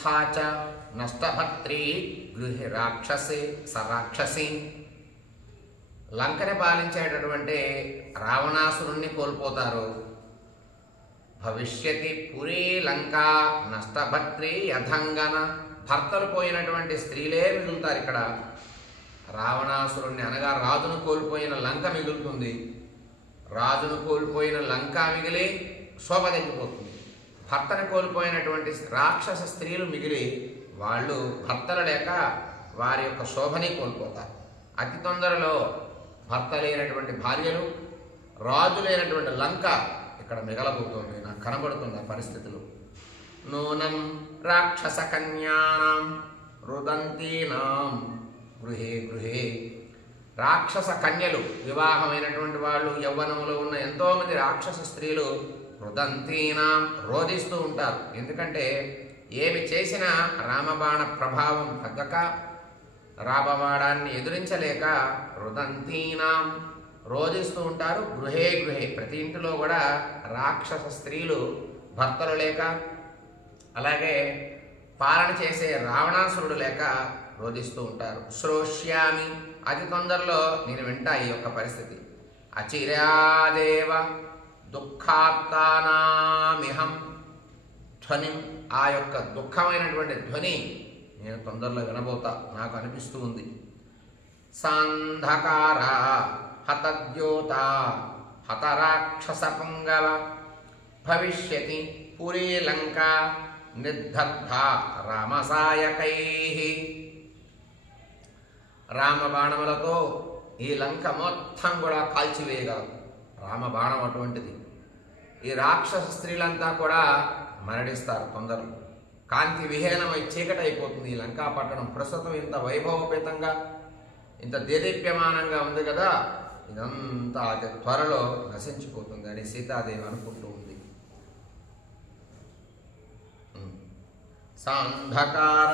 థాచ నష్టభత్రి గృహి రాక్షసి సరాక్షసి. లంకని పాలించేటటువంటి రావణాసురుణ్ణి కోల్పోతారు. భవిష్యతి పురీ లంకా నష్టభత్రి యథంగన. భర్తలు పోయినటువంటి స్త్రీలే మిగులుతారు ఇక్కడ. రావణాసురుణ్ణి అనగా రాజును కోల్పోయిన లంక మిగులుతుంది. రాజును కోల్పోయిన లంక మిగిలి శోభ తగ్గిపోతుంది. భర్తను కోల్పోయినటువంటి రాక్షస స్త్రీలు మిగిలి వాళ్ళు భర్తలు లేక వారి యొక్క శోభని కోల్పోతారు. అతి తొందరలో భర్త లేనటువంటి భార్యలు, రాజు లేనటువంటి లంక ఇక్కడ మిగలబోతోంది. నాకు కనబడుతున్న పరిస్థితులు. నూనం రాక్షస కన్యానాం రుదంతీనాం గృహే గృహే. రాక్షస కన్యలు, వివాహమైనటువంటి వాళ్ళు, యవ్వనంలో ఉన్న ఎంతోమంది రాక్షస స్త్రీలు రుదంతీనాం రోధిస్తూ ఉంటారు. ఎందుకంటే ఏమి చేసినా రామబాణ ప్రభావం తగ్గక, రామబాణాన్ని ఎదురించలేక రుదంతీనాం రోధిస్తూ ఉంటారు. గృహే గృహే, ప్రతి ఇంటిలో కూడా రాక్షస స్త్రీలు భర్తలు లేక, అలాగే పాలన చేసే రావణాసురుడు లేక రోధిస్తూ ఉంటారు. శ్రోష్యామి, అతి తొందరలో నేను వింటా ఈ యొక్క పరిస్థితి. అచిరాదేవ దుఃఖాత్తానామిహం ధ్వని. ఆ యొక్క దుఃఖమైనటువంటి ధ్వని నేను తొందరలో వినబోతా, నాకు అనిపిస్తూ ఉంది. సాంధకార హతద్యోత హతరాక్షస పుంగవ భవిష్యతి పురీ లంక నిర్దగ్ధ రామసాయకై. రామబాణములతో ఈ లంక మొత్తం కూడా కాల్చివేయగలదు. రామబాణం అటువంటిది. ఈ రాక్షస స్త్రీలంతా కూడా మరణిస్తారు తొందరలో. కాంతి విహీనమై చీకటి అయిపోతుంది ఈ లంకా పట్టణం. ప్రస్తుతం ఇంత వైభవపేతంగా, ఇంత దేదీప్యమానంగా ఉంది కదా, ఇదంతా అతి త్వరలో నశించిపోతుంది అని సీతాదేవి అనుకుంటూ ఉంది. సాంధకార